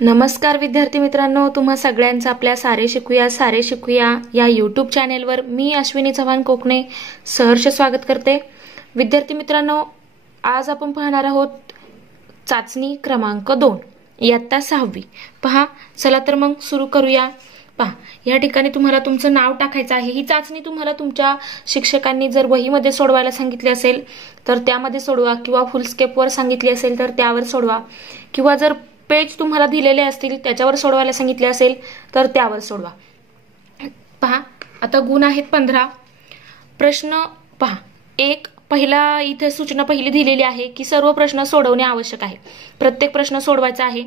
नमस्कार विद्यार्थी मित्रांनो, तुम्हा सगळ्यांचं आपल्या सारे शिकूया या यूट्यूब चॅनेलवर मी अश्विनी चव्हाण कोकणे सहर्ष स्वागत करते। विद्यार्थी मित्रांनो, आज आपण पाहणार आहोत चाचणी क्रमांक 2 इयत्ता 6वी। पहा, चला तर मग सुरू करूया। पहा, या ठिकाणी तुम्हाला तुमचं नाव टाकायचं आहे। ही चाचणी तुम्हाला तुमच्या शिक्षकांनी जर वहीमध्ये सोडवायला सांगितले असेल तर त्यामध्ये सोडवा, किंवा फुल स्केपवर सांगितले असेल तर त्यावर सोडवा, किंवा जर पेज तुम्हाला दिलेले असतील त्याच्यावर सोडवायला सांगितले असेल तर त्यावर सोडवा। पहा, आता गुण आहेत 15। प्रश्न पहा, एक पहिला इथे सूचना पहिली दिलेली आहे की सर्व प्रश्न सोडवणे आवश्यक आहे। प्रत्येक प्रश्न सोडवायचा आहे।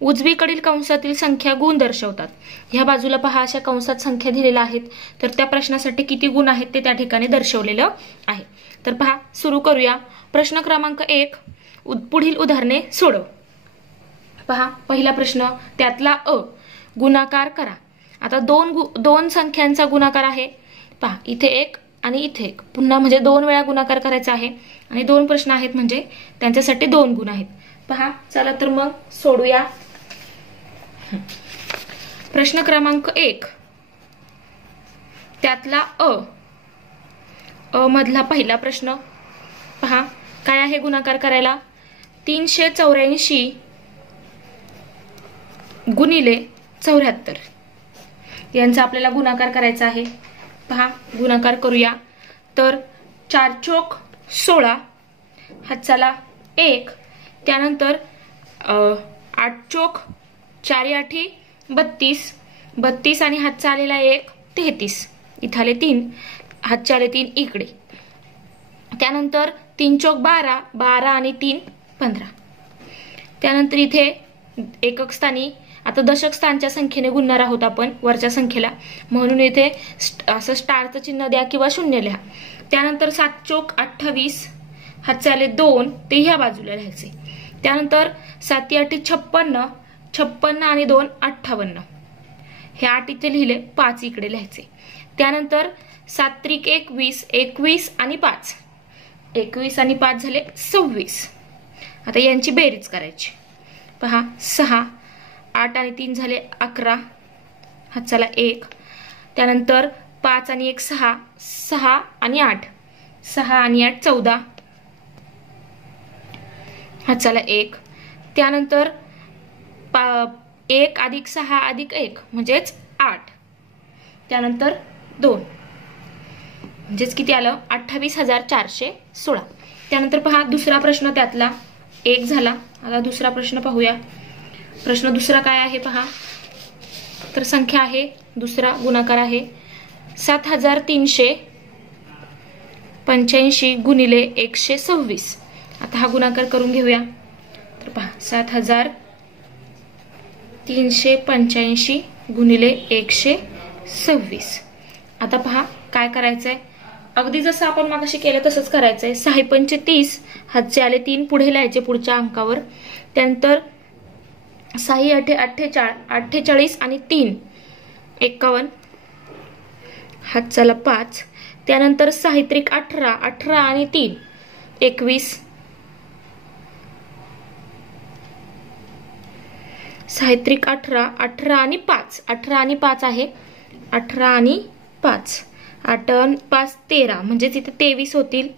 उजवीकडील कंसातील संख्या गुण दर्शवतात। ह्या बाजूला पहा, अशा कंसात संख्या दिलेल्या आहेत, तर त्या प्रश्नासाठी किती गुण आहेत ते त्या ठिकाणी दर्शवलेलं आहे। तर पहा, सुरू करूया। प्रश्न क्रमांक 1, पुढील उदाहरणे सोडव। पहा, पहिला प्रश्न, त्यातला अ गुणाकार करा। आता दोन संख्यांचा गुणाकार आहे। पहा, इथे एक आणि इथे एक, पुन्हा म्हणजे 2 वेळा गुणाकार करायचा आहे आणि 2 प्रश्न आहेत म्हणजे त्यांच्यासाठी 2 गुण आहेत। पहा, चला तर मग सोडूया। प्रश्न क्रमांक 1, त्यातला अ मधला पहिला प्रश्न पहा, काय आहे गुणाकार करायला? 384 गुणिले 74 यांचा आपल्याला गुणाकार करायचा आहे। पहा, गुणाकार करूया। तर 4 चोक 16, हातचाला 1, त्यानंतर 8 चोक 4 आठी 32, 32 आणि हातचा आलेला 1 33, इथे आले 3, हातचे आले 3 इकडे, त्यानंतर 3 चोक 12, 12 आणि 3 15, त्यानंतर इथे एकक स्थानी आता दशक स्थानच्या संख्येने गुणणार आहोत आपण वरच्या संख्येला, म्हणून इथे असं स्टारचं चिन्ह द्या किंवा 0 लिहा। त्यानंतर 7 चोक 28, हातचे आले 2, ते ह्या बाजूला लिहायचे। त्यानंतर 7 आठी 56, 56 आणि 2 58, हे 8 इथे लिहिले, 5 इकडे लिहायचे। त्यानंतर 7 त्रिक 21, 21 आणि 5, 21 आणि 5 झाले 26। आता यांची बेरीज करायची। पहा, 6, 8 आणि 3 झाले 11, हातचाला 1, त्यानंतर 5 आणि 1 6, 6 आणि 8, 6 आणि 8 14, हातचाला 1, त्यानंतर 1 अधिक 6 अधिक 1 म्हणजेच 8, त्यानंतर 2 म्हणजेच किती आलं? 28,416। त्यानंतर पहा, दुसरा प्रश्न त्यातला 1 झाला। आता दुसरा प्रश्न पाहूया। प्रश्न दुसरा काय आहे पहा, तर संख्या आहे, दुसरा गुणाकार आहे 7385 गुणिले 126। आता हा गुणाकार करून घेऊया। तर पहा, 7385 गुणिले 126। आता पहा काय करायचंय, अगदी जसं आपण मागाशी केलं तसंच करायचंय। 6 पंचे 30, हातचे आले 3, पुढे लिहायचे पुढच्या अंकावर। त्यानंतर 6 आठे 48 आणि 3 51, हातचाला 5, त्यानंतर 6 त्रिक 18, 18 आणि 3 21, 6 त्रिक 18, 18 आणि 5, 18 आणि 5 आहे, 18 आणि 5, 8 आणि 5 13, म्हणजे इथे 23 होतील,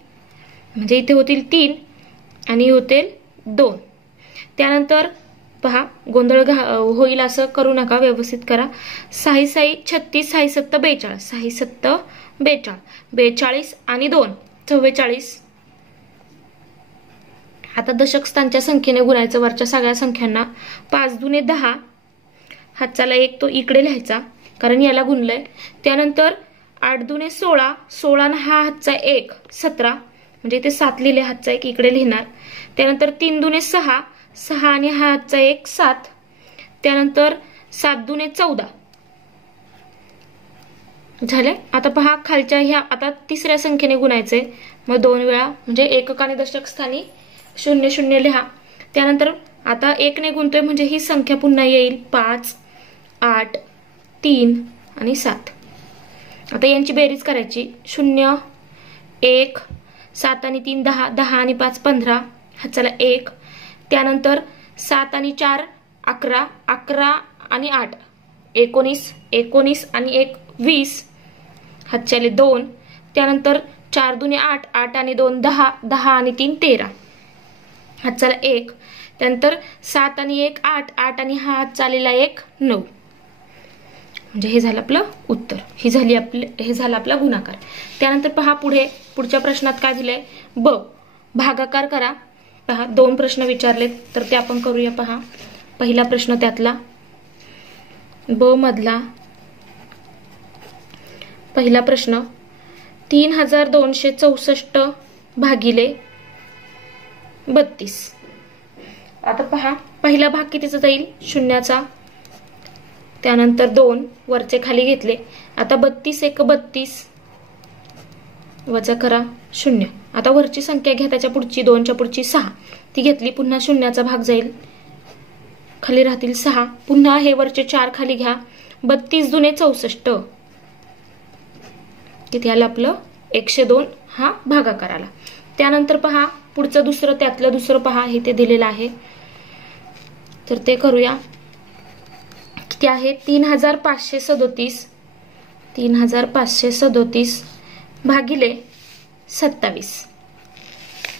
म्हणजे इथे होतील 3 आणि होतील 2। त्यानंतर पहा, गोंधळ होईल असं करू नका, व्यवस्थित करा। 6 6 36, 6 7 42, 6 7 42, 42 आणि 2 44। आता दशक स्थानच्या संख्येने गुणायचं वरच्या सगळ्या संख्यांना। 5 दुने 10, हातचाला 1 तो इकडे लिहायचा कारण याला गुणलंय। त्यानंतर 8 दुने 16, 16 आणि हा हातचा 1 17, म्हणजे इथे 7 लिहिले, हातचा 1 इकडे लिहिणार। त्यानंतर 3 दुने 6, 6 आणि हा हातचा 1 7, त्यानंतर 7 दुने 14 झाले। आता पहा, खालच्या ह्या आता तिसऱ्या संख्येने गुणायचे, मग 2 वेळा, म्हणजे एकक आणि दशक स्थानी 0 0 लिहा। त्यानंतर आता 1 ने गुणतोय म्हणजे ही संख्या पुन्हा येईल, 5 8 3 आणि 7। आता यांची बेरीज करायची, 0 1, 7 आणि 3 10, 10 आणि 5 15, हातचाला 1, त्यानंतर 7 आणि 4 11, 11 आणि 8 19, 19 आणि 1 20, हातच्याले 2, त्यानंतर 4 दुने 8, 8 आणि 2 10, 10 आणि 3 13, हातच्याला 1, त्यानंतर 7 आणि 1 8, 8 आणि हा हात चालेला 1 9. म्हणजे हे झालं आपलं उत्तर, हे झाला आपला गुणाकार. त्यानंतर पहा पुढच्या प्रश्नात काय दिलंय, ब भागाकार करा. पहा 2 प्रश्न विचारलेत तर ते आपण करूया. पहा पहिला प्रश्न त्यातला ब मधला पहिला प्रश्न 3264 भागिले 32. आता पहा पहिला भाग कितीचा जाईल, शून्याचा, त्यानंतर 2 वरचे खाली घेतले. आता 32 1 32 वजा करा 0. आता वरची संख्या घ्या, त्याच्या पुढची 2च्या पुढची 6 ती घेतली, पुन्हा शून्याचा भाग जाईल, खाली राहतील 6, पुन्हा हे वरचे 4 खाली घ्या. 32 दुने 64 किती आलं आपलं 102, हा भागाकार आला. त्यानंतर पहा पुढचं दुसरं त्यातलं दुसरं पहा, हे ते दिलेलं आहे तर ते करूया. किती आहे 3537, 3537 भागिले 27.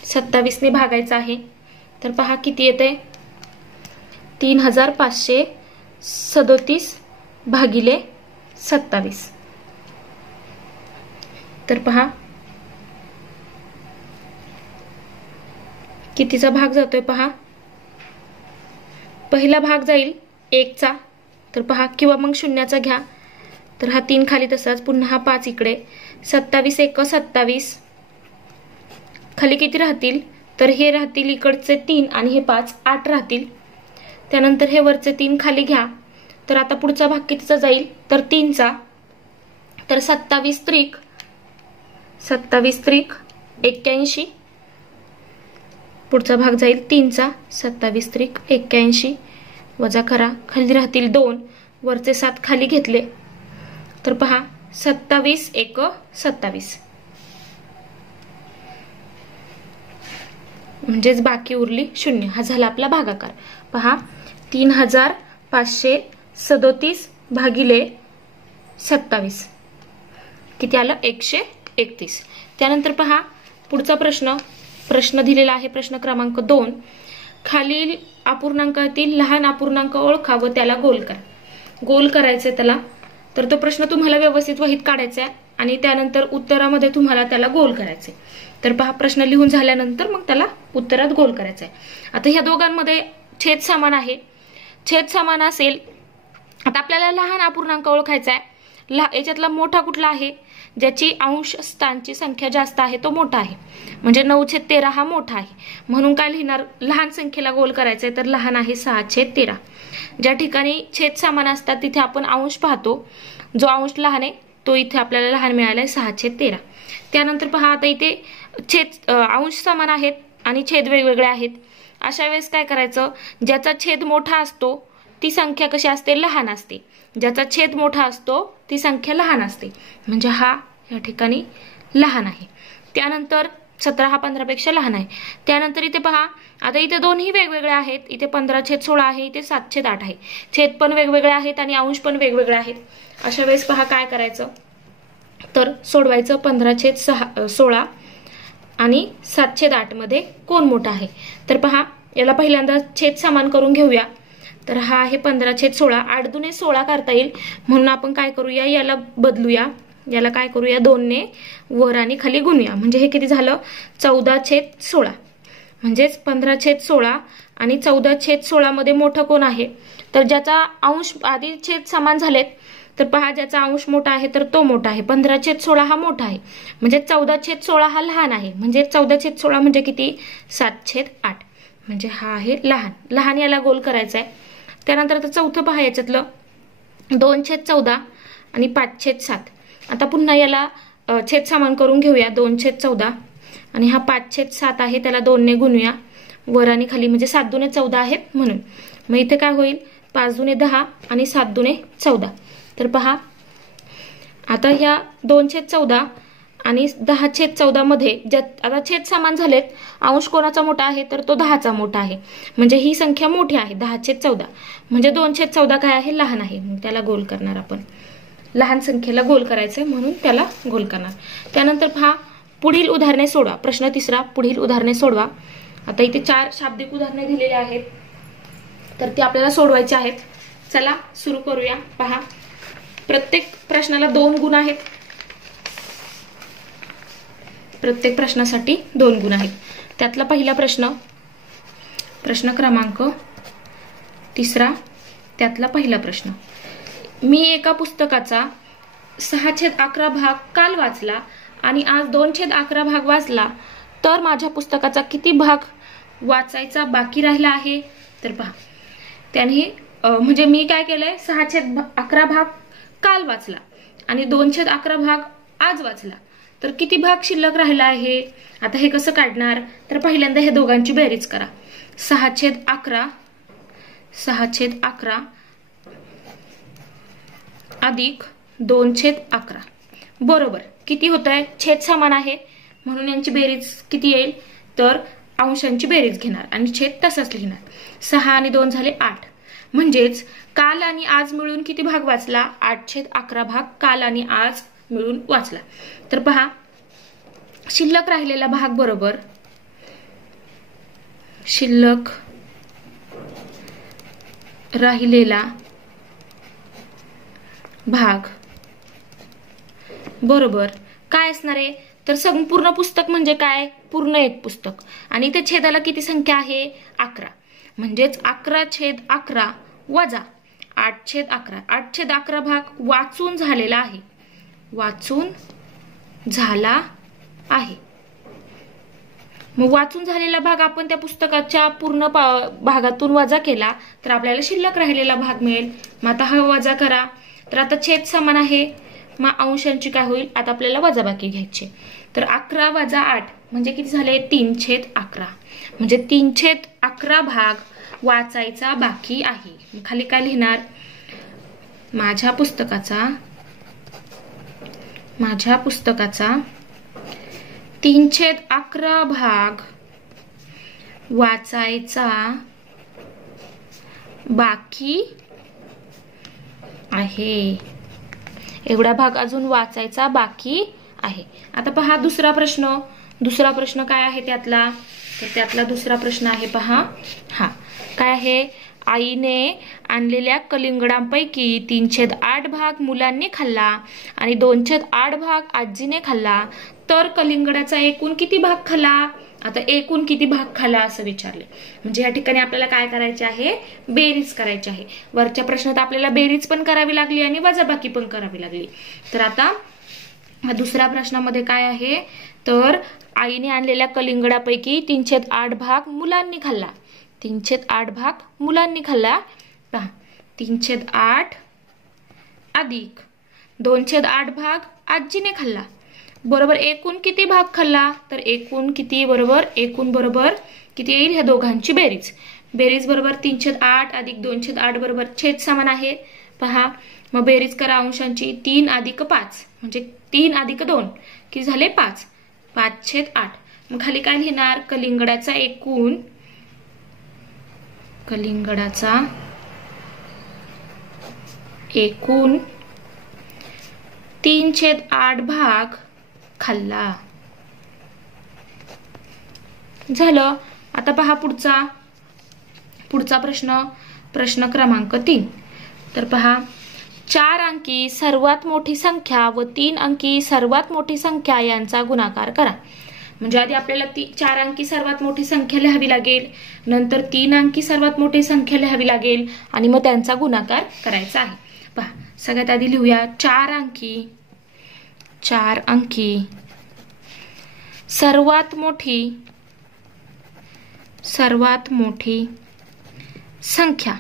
27 ने भागायचं आहे तर पहा किती येते 3537 भागिले 27. तर पहा कितीचा भाग जातोय, पहा पहिला भाग जाईल 1चा, तर पहा किंवा मग शून्याचा घ्या, तर हा 3 खाली तसाच, पुन्हा हा 5 इकडे, 27 1 27, खाली किती राहतील, तर हे राहतील इकडचे 3 आणि हे 5 8 राहतील. त्यानंतर हे वरचे 3 खाली घ्या, तर आता पुढचा भाग कितीचा जाईल, तर 3चा, तर 27 त्रिक 81, पुढचा भाग जाईल 3चा, 27 त्रिक 81 वजा करा, खाली राहतील 2, वरचे 7 खाली घेतले, तर पहा 27 1 27, म्हणजेच बाकी उरली 0. हा झाला आपला भागाकार. पहा 3537 भागिले 27 किती आलं 131. त्यानंतर पहा पुढचा प्रश्न दिलेला आहे, प्रश्न क्रमांक 2. खालील अपूर्णांकातील लहान अपूर्णांक ओळखा व त्याला गोल करा. गोल करायचंय त्याला, तर तो प्रश्न तुम्हाला व्यवस्थित वहीत काढायचा आहे आणि त्यानंतर उत्तरामध्ये तुम्हाला त्याला गोल करायचंय. तर पहा प्रश्न लिहून झाल्यानंतर मग त्याला उत्तरात गोल करायचंय. आता ह्या दोघांमध्ये छेद समान आहे, छेद समान असेल, आता आपल्याला लहान अपूर्णांक ओळखायचा आहे. याच्यातला मोठा कुठला आहे, ज्याची अंश स्थानची संख्या जास्त आहे तो मोठा आहे, म्हणजे 9/13 हा मोठा आहे. म्हणून काय लिहिणार, लहान संख्येला गोल करायचंय तर लहान आहे 6/13. ज्या ठिकाणी छेद समान असतात तिथे आपण अंश पाहतो, जो अंश लहान आहे तो इथे आपल्याला लहान मिळालाय 6/13. त्यानंतर पहा आता इथे अंश समान आहेत आणि छेद वेगवेगळे आहेत. अशा वेळेस काय करायचं, ज्याचा छेद मोठा असतो ती संख्या कशी असते, लहान असते. ज्याचा छेद मोठा असतो ती संख्या लहान असते, म्हणजे हा या ठिकाणी लहान आहे. त्यानंतर 17 हा 15 पेक्षा लहान आहे. त्यानंतर इथे पहा आता इथे दोन्ही वेगवेगळे आहेत, इथे 15/16 आहे, इथे 7/8 आहे. छेद पण वेगवेगळे आहेत आणि अंश पण वेगवेगळे आहेत. अशा वेळेस पहा काय करायचं, तर सोडवायचं 15/16 आणि 7/8 मध्ये कोण मोठा आहे. तर पहा याला पहिल्यांदा छेद समान करून घेऊया. तर हा आहे 15/16, 8 दुने 16 करता येईल, म्हणून आपण काय करूया, याला बदलूया, याला काय करूया 2 ने वर आणि खाली गुणूया, म्हणजे हे किती झालं 14/16. म्हणजेच 15/16 आणि 14/16 मध्ये मोठं कोण आहे, तर ज्याचा अंश आधी छेद समान झालेत, तर पहा ज्याचा अंश मोठा आहे तर तो मोठा आहे. 15/16 हा मोठा आहे, म्हणजे 14/16 हा लहान आहे, म्हणजे 14/16 म्हणजे किती 7/8, म्हणजे हा आहे लहान याला गोल करायचा आहे. त्यानंतर आता चौथं पहा याच्यातलं 2/14 आणि 5/7. आता पुन्हा याला छेद समान करून घेऊया, 2/14 आणि हा 5/7 आहे, त्याला 2 ने गुणूया वर आणि खाली, म्हणजे 7 दुने 14 आहेत म्हणून. मग इथे काय होईल 5 दुने 10 आणि 7 दुने 14. तर पहा आता ह्या 2/14 आणि 10/14 मध्ये ज्यात आता छेद समान झालेत, अंश कोणाचा मोठा आहे तर तो 10चा मोठा आहे, म्हणजे ही संख्या मोठी आहे 10/14, म्हणजे 2/14 काय आहे लहान आहे, मग त्याला गोल करणार आपण, लहान संख्येला गोल करायचंय म्हणून त्याला गोल करणार. त्यानंतर पहा पुढील उदाहरणे सोडवा. प्रश्न तिसरा, पुढील उदाहरणे सोडवा. आता इथे 4 शाब्दिक उदाहरणे दिलेली आहेत, तर ती आपल्याला सोडवायची आहेत. चला सुरू करूया. पहा प्रत्येक प्रश्नाला 2 गुण आहेत, प्रत्येक प्रश्नासाठी 2 गुण आहेत. त्यातला पहिला प्रश्न, प्रश्न क्रमांक तिसरा, त्यातला पहिला प्रश्न. मी एका पुस्तकाचा 6/11 भाग काल वाचला आणि आज 2/11 भाग वाचला, तर माझ्या पुस्तकाचा किती भाग वाचायचा बाकी राहिला आहे? तर पहा त्याने म्हणजे मी काय केलंय, 6/11 भाग काल वाचला आणि 2/11 भाग आज वाचला, तर किती भाग शिल्लक राहिला आहे? आता हे कसं काढणार, तर पहिल्यांदा हे दोघांची बेरीज करा. 6/11 अधिक 2/11 बरोबर किती होत आहे? छेद समान आहे म्हणून यांची बेरीज किती येईल, तर अंशांची बेरीज घेणार आणि छेद तसाच लिहिणार. 6 आणि 2 झाले 8, म्हणजेच काल आणि आज मिळून किती भाग वाचला? 8/11 भाग काल आणि आज मिळून वाचला. तर पहा शिल्लक राहिलेला भाग बरोबर शिल्लक राहिलेला भाग बरोबर काय असणार आहे, तर संपूर्ण पुस्तक म्हणजे काय, पूर्ण एक पुस्तक, आणि ते छेदाला किती संख्या आहे? 11, म्हणजेच 11/11 वजा 8/11. 8/11 भाग वाचून झालेला आहे, वाचून झाला आहे. मग वाचून झालेला भाग आपण त्या पुस्तकाच्या पूर्ण भागातून वजा केला तर आपल्याला शिल्लक राहिलेला भाग मिळेल. मग आता हा वजा करा, तर आता छेद समान आहे, मग अंशांची काय होईल, आता आपल्याला वजाबाकी घ्यायची. तर 11 वजा 8 म्हणजे किती झाले? 3/11, म्हणजे 3/11 भाग वाचायचा बाकी आहे. मग खाली काय लिहिणार, माझ्या पुस्तकाचा 3/11 भाग वाचायचा बाकी आहे, एवढा भाग अजून वाचायचा बाकी आहे. आता पहा दुसरा प्रश्न, दुसरा प्रश्न काय आहे त्यातला, तर त्यातला दुसरा प्रश्न आहे पहा, हा काय आहे, आईने आणलेल्या कलिंगडांपैकी 3/8 भाग मुलांनी खाल्ला आणि 2/8 भाग आजीने खाल्ला, तर कलिंगडाचा एकूण किती भाग खाल्ला? आता एकूण किती भाग खाल्ला असं विचारले, म्हणजे या ठिकाणी आपल्याला काय करायचे आहे, बेरीज करायची आहे. वरच्या प्रश्नात आपल्याला बेरीज पण करावी लागली आणि वजाबाकी पण करावी लागली. तर आता दुसऱ्या प्रश्नामध्ये काय आहे, तर आईने आणलेल्या कलिंगडापैकी 3/8 भाग मुलांनी खाल्ला, 3/8 भाग मुलांनी खाल्ला. पहा 3/8 अधिक 2/8 भाग आजीने खाल्ला, बरोबर एकूण किती भाग खाल्ला, तर एकूण किती बरोबर, एकूण बरोबर किती येईल, ह्या दोघांची बेरीज, बेरीज बरोबर 3/8 अधिक 2/8 बरोबर छेद समान आहे. पहा मग बेरीज करा अंशांची, 3 अधिक 5 म्हणजे 3 अधिक 2 किती झाले 5, 5/8. मग खाली काय लिहिणार, कलिंगडाचा एकूण 3/8 भाग खाल्ला. झालं. आता पहा पुढचा प्रश्न, प्रश्न क्रमांक 3. तर पहा 4 अंकी सर्वात मोठी संख्या व 3 अंकी सर्वात मोठी संख्या यांचा गुणाकार करा. म्हणजे आधी आपल्याला 4 अंकी सर्वात मोठी संख्या लिहावी लागेल, नंतर 3 अंकी सर्वात मोठी संख्या लिहावी लागेल आणि मग त्यांचा गुणाकार करायचा आहे. पहा सगळ्यात आधी लिहूया 4 अंकी सर्वात मोठी संख्या.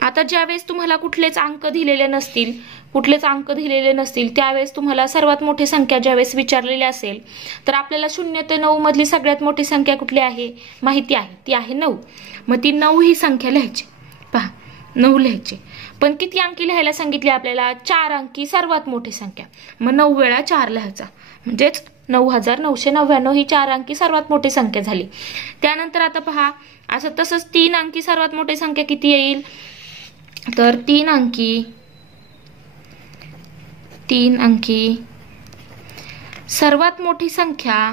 आता ज्यावेळेस तुम्हाला कुठलेच अंक दिलेले नसतील त्यावेळेस तुम्हाला सर्वात मोठी संख्या ज्यावेळेस विचारलेली असेल तर आपल्याला 0 ते 9 मधली सगळ्यात मोठी संख्या कुठली आहे माहिती आहे, ती आहे 9. मग ती 9 ही संख्या लिहायची. पहा 9 लिहायची, पण किती अंकी लिहायला सांगितले आपल्याला, 4 अंकी सर्वात मोठी संख्या, मग 9 वेळा 4 लिहायचा, म्हणजेच 9999 ही 4 अंकी सर्वात मोठी संख्या झाली। त्यानंतर आता पहा असं तसंच 3 अंकी सर्वात मोठी संख्या किती येईल, तर 3 अंकी सर्वात मोठी संख्या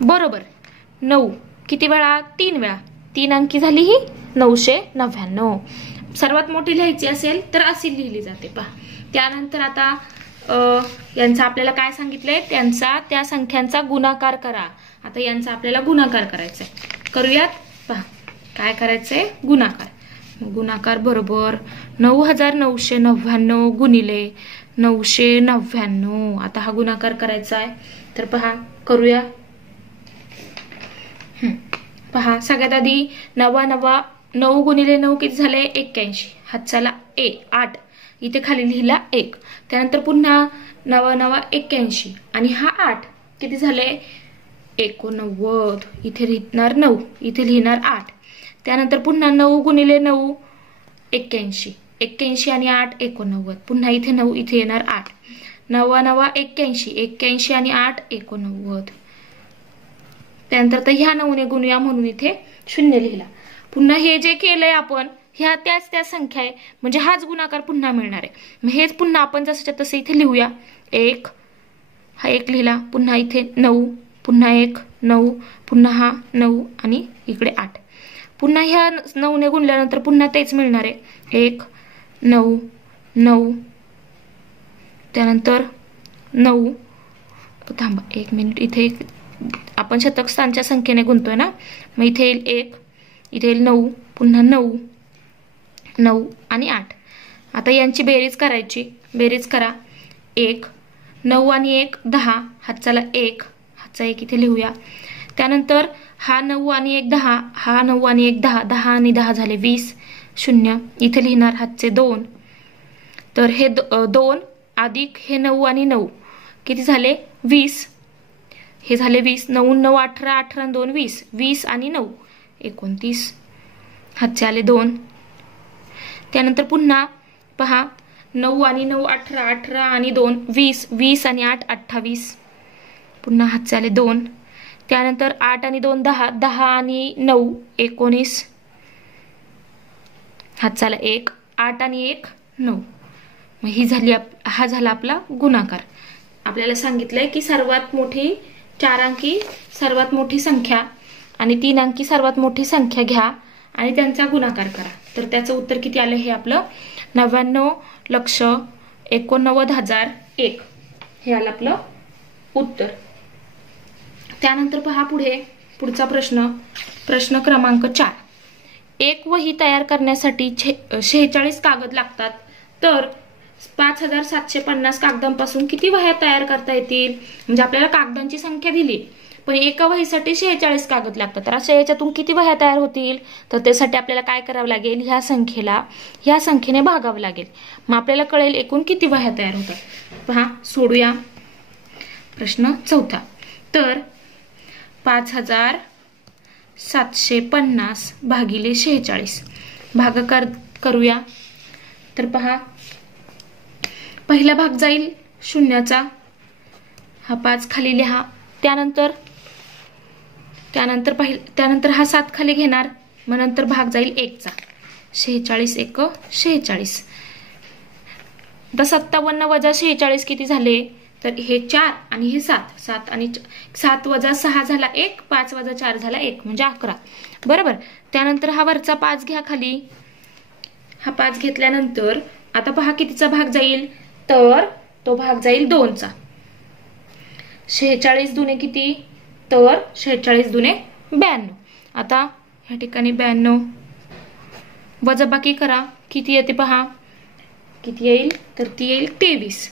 बरोबर 9 किती वेळा, 3 वेळा, 3 अंकी झाली ही 999। सर्वात मोठी लिहायची असेल तर अशी लिहिली जाते पहा। त्यानंतर आता यांचा आपल्याला काय सांगितलंय, त्यांचा त्या संख्यांचा गुणाकार करा। आता यांचा आपल्याला गुणाकार करायचा आहे, करूयात पहा काय करायचंय, गुणाकार बरोबर 9999 गुणिले 999। आता हा गुणाकार करायचा आहे तर पहा करूया। पहा सगळ्यात आधी 9 गुणिले 9 किती झाले, 81। हातचाला 8 इथे खाली लिहिला 1, त्यानंतर पुन्हा 9 81 आणि हा 8 किती झाले 89, इथे लिहिणार 9, इथे लिहिणार 8, त्यानंतर पुन्हा 9 गुणिले 9 81 आणि 8 89, पुन्हा इथे 9, इथे येणार 8, 9 81 आणि 8 89, त्यानंतर तर ह्या 9 ने गुणूया म्हणून इथे 0 लिहिला। पुन्हा हे जे केलंय आपण ह्या त्याच संख्या आहे, म्हणजे हाच गुणाकार पुन्हा मिळणार आहे। मग हेच पुन्हा आपण जसं तसं इथे लिहूया, 1 हा 1 लिहिला, पुन्हा इथे 9, पुन्हा 1 9, पुन्हा हा 9 आणि इकडे 8, पुन्हा ह्या 9 ने गुणल्यानंतर पुन्हा तेच मिळणार आहे, 1 9 9, त्यानंतर 9, थांबा 1 मिनिट, इथे आपण शतक स्थानच्या संख्येने गुणतोय ना, मग इथे येईल 1, इथे येईल 9, पुन्हा 9 9 आणि 8। आता यांची बेरीज करायची, बेरीज करा, 1 9 आणि 1 10, हातचाला 1, हातचा 1 इथे लिहूया, त्यानंतर हा 9 आणि 1 10, हा 9 आणि 1 10, 10 आणि 10 झाले 20, 0 इथे लिहिणार हातचे 2, तर हे 2 अधिक हे 9 आणि 9 किती झाले 20, हे झाले 20, 9 9 18, 18 आणि 2 20, 20 आणि 9 29, हातचे आले 2, त्यानंतर पुन्हा पहा 9 आणि 9 18, 18 आणि 2 20, 20 आणि 8 28, पुन्हा हातचे आले 2, त्यानंतर 8 आणि 2 10, 10 आणि 9 19, हातचाला 1, 8 आणि 1 9। मग ही झाली हा झाला आपला गुणाकार। आपल्याला सांगितलंय की सर्वात मोठी 4 अंकी सर्वात मोठी संख्या आणि 3 अंकी सर्वात मोठी संख्या घ्या आणि त्यांचा गुणाकार करा। तर त्याचं उत्तर किती आलं, हे आपलं 99,89,001 हे आलं आपलं उत्तर। त्यानंतर पहा पुढचा प्रश्न क्रमांक 4, एक वही तयार करण्यासाठी 46 कागद लागतात, तर 5750 कागदांपासून किती वह्या तयार करता येतील। म्हणजे आपल्याला कागदांची संख्या दिली, पण एका वहीसाठी 46 कागद लागतात, तर अशा याच्यातून किती वह्या तयार होतील, तर त्यासाठी आपल्याला काय करावं लागेल, ह्या संख्येने भागावं लागेल, मग आपल्याला कळेल एकूण किती वह्या तयार होतात। पहा सोडूया प्रश्न 4, तर 5750 भागिले 46 भागाकार करूया। तर पहा पहिला भाग जाईल शून्याचा, हा 5 खाली लिहा, त्यानंतर हा 7 खाली घेणार, मग नंतर भाग जाईल 1 चा, 46 1 46, आता 57 वजा 46 किती झाले, तर हे 4 आणि हे 7, 7 आणि 7 वजा 6 झाला 1, 5 वजा 4 झाला 1 म्हणजे 11 बरोबर। त्यानंतर हा वरचा 5 घ्या खाली, हा 5 घेतल्यानंतर आता पहा कितीचा भाग जाईल, तर तो भाग जाईल 2 चा, 46 दुने किती, तर 46 दुने 92, आता ह्या ठिकाणी 92 वजाबाकी करा, किती येते पहा, किती येईल, तर ती येईल 23,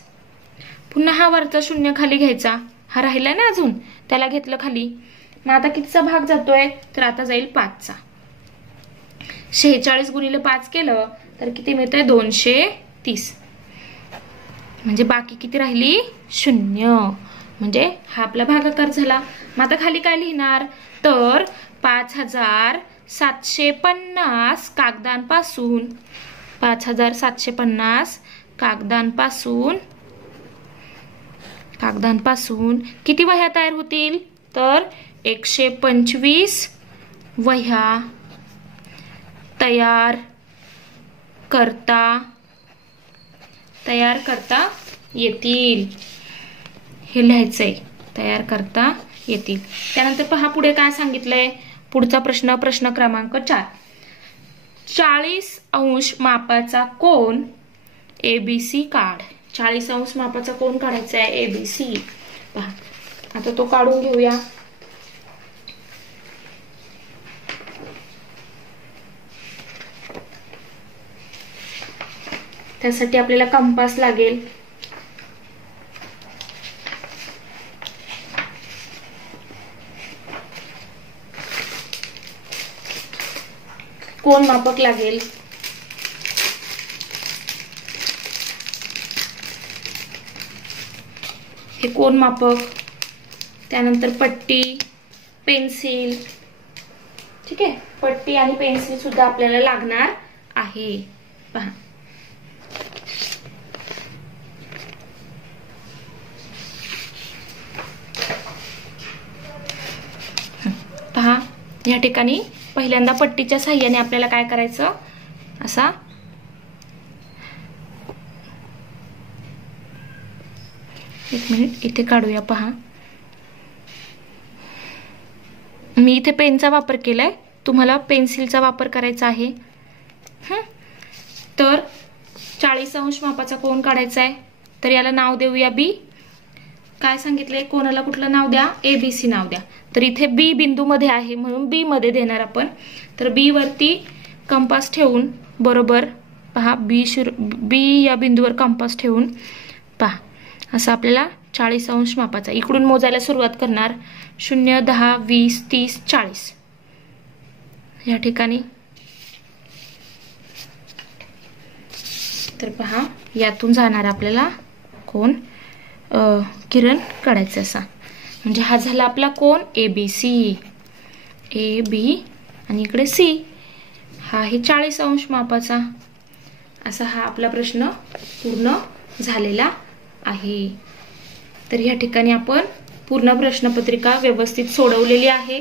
पुन्हा हा वरचा 0 खाली घ्यायचा, हा राहिला ना अजून, त्याला घेतलं खाली, मग आता कितीचा भाग जातोय, तर आता जाईल 5 चा, 46 गुणिले 5 केलं तर किती मिळतंय 230, म्हणजे बाकी किती राहिली 0, म्हणजे हा आपला भागाकार झाला। मग आता खाली काय लिहिणार, तर 5750 कागदांपासून 5750 कागदांपासून किती वह्या तयार होतील? तर 125 वह्या तयार करता येतील. हे लिहायचंय, तयार करता येतील. त्यानंतर पहा पुढे काय सांगितलंय. पुढचा प्रश्न क्रमांक 4. 40° मापाचा कोन ABC काढ. 40° मापाचा कोन काढायचा आहे ABC. पहा आता तो काढून घेऊया. त्यासाठी आपल्याला कंपास लागेल. कोन मापक लागेल. हे कोन मापक. त्यानंतर पट्टी, पेन्सिल. ठीक आहे, पट्टी आणि पेन्सिल सुद्धा आपल्याला लागणार आहे. पहा पहा या ठिकाणी पहिल्यांदा पट्टीच्या साहाय्याने आपल्याला काय करायचं, असा एक मिनिट इथे काढूया. पहा मी इथे पेनचा वापर केलाय, तुम्हाला पेन्सिलचा वापर करायचा आहे. तर 40° मापाचा कोन काढायचा आहे. तर याला नाव देऊया बी. काय सांगितलंय, कोणाला कुठलं नाव द्या, ABC नाव द्या. तर इथे बी बिंदू मध्ये आहे म्हणून बी मध्ये देणार आपण. तर बी वरती कंपास ठेवून बरोबर पहा बी या बिंदूवर कंपास ठेवून पहा असं आपल्याला 40° मापाचा इकडून मोजायला सुरुवात करणार. 0, 10, 20, 30, 40 या ठिकाणी. तर पहा यातून जाणार आपल्याला कोन किरण काढायचा असा. म्हणजे हा झाला आपला कोन ABC. AB आणि इकडे C. हा आहे 40° मापाचा. असा हा आपला प्रश्न पूर्ण झालेला आहे. तर या ठिकाणी आपण पूर्ण प्रश्नपत्रिका व्यवस्थित सोडवलेली आहे.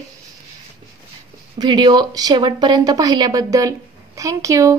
व्हिडिओ शेवटपर्यंत पाहिल्याबद्दल थँक्यू.